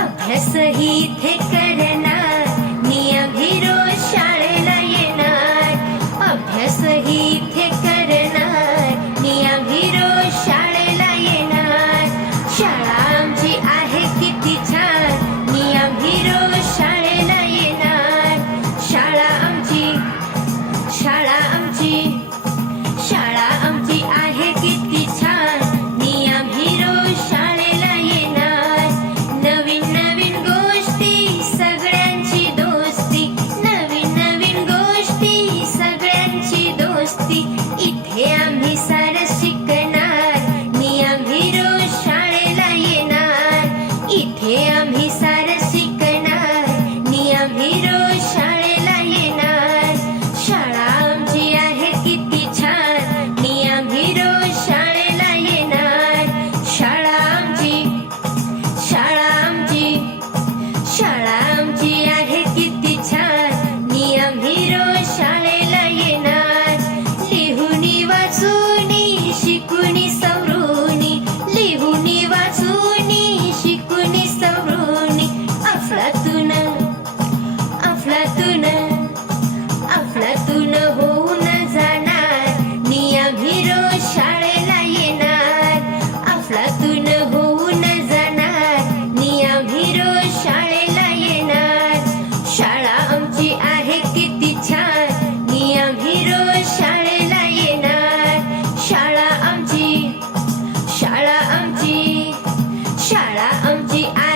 अभ्यासही थे They said I'm G.I.